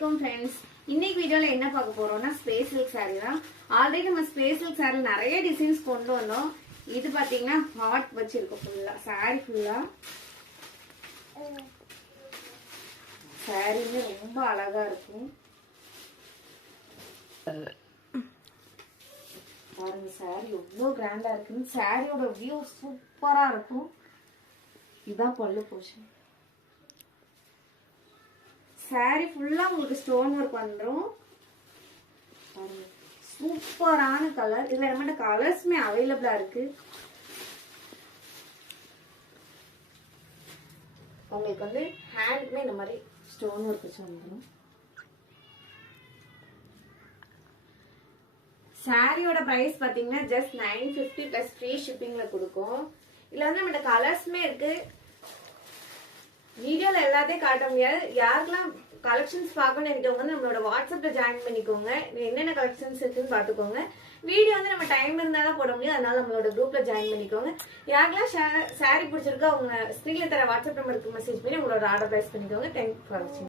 Assalamualaikum friends. இன்னைக்கு வீடியோல என்ன பார்க்க போறோம்னா ஸ்பேஸ் சில்க் saree தான். ஆல்ரெடி நம்ம ஸ்பேஸ் சில்க் saree நிறைய டிசைன்ஸ் கொண்டு வந்தோம். இது பாத்தீங்கன்னா ஹார்ட் வச்சிருக்கு ஃபுல்லா saree ஃபுல்லா. saree ரொம்ப அழகா இருக்கும். பாருங்க saree எவ்வளவு கிராண்டா இருக்கு. சாரியோட வியூ சூப்பரா இருக்கும். இதான் பல்லு போர்ஷன். saree ஃபுல்லா உங்களுக்கு ஸ்டோன் வர்க் வந்துரும். பாருங்க சூப்பரான கலர். இதுல நம்மட்ட கலர்ஸ்மே அவைலபிளா இருக்கு. உங்களுக்கு வந்து ஹேண்ட்மே இந்த மாதிரி ஸ்டோன் வர்க் வச்சு வந்துரும். சாரியோட பிரைஸ் பாத்தீங்கன்னா ஜஸ்ட் 950 பிளஸ் ஃப்ரீ ஷிப்பிங்ல கொடுக்கும். இதுல வந்து நம்மட்ட கலர்ஸ்மே இருக்கு. வீடியோல எல்லாத்தையும் காட்ட முடியாது. யாருக்கெல்லாம் கலெக்ஷன்ஸ் பார்க்கணும்னு நினைக்கிறவங்க வந்து நம்மளோட வாட்ஸ்அப்ல ஜாயின் பண்ணிக்கோங்க. என்னென்ன கலெக்ஷன்ஸ் இருக்குன்னு பாத்துக்கோங்க. வீடியோ வந்து நம்ம டைம் இருந்தாதான் போட முடியும். அதனால நம்மளோட குரூப்ல ஜாயின் பண்ணிக்கோங்க. யாருக்கெல்லாம் சாரி பிடிச்சிருக்கோ அவங்க ஸ்கிரீன்ல தர வாட்ஸ்அப் நம்பருக்கு மெசேஜ் பண்ணி உங்களோட ஆர்டர் பிளேஸ் பண்ணிக்கோங்க. தேங்க்யூ ஃபார் வாட்சிங்.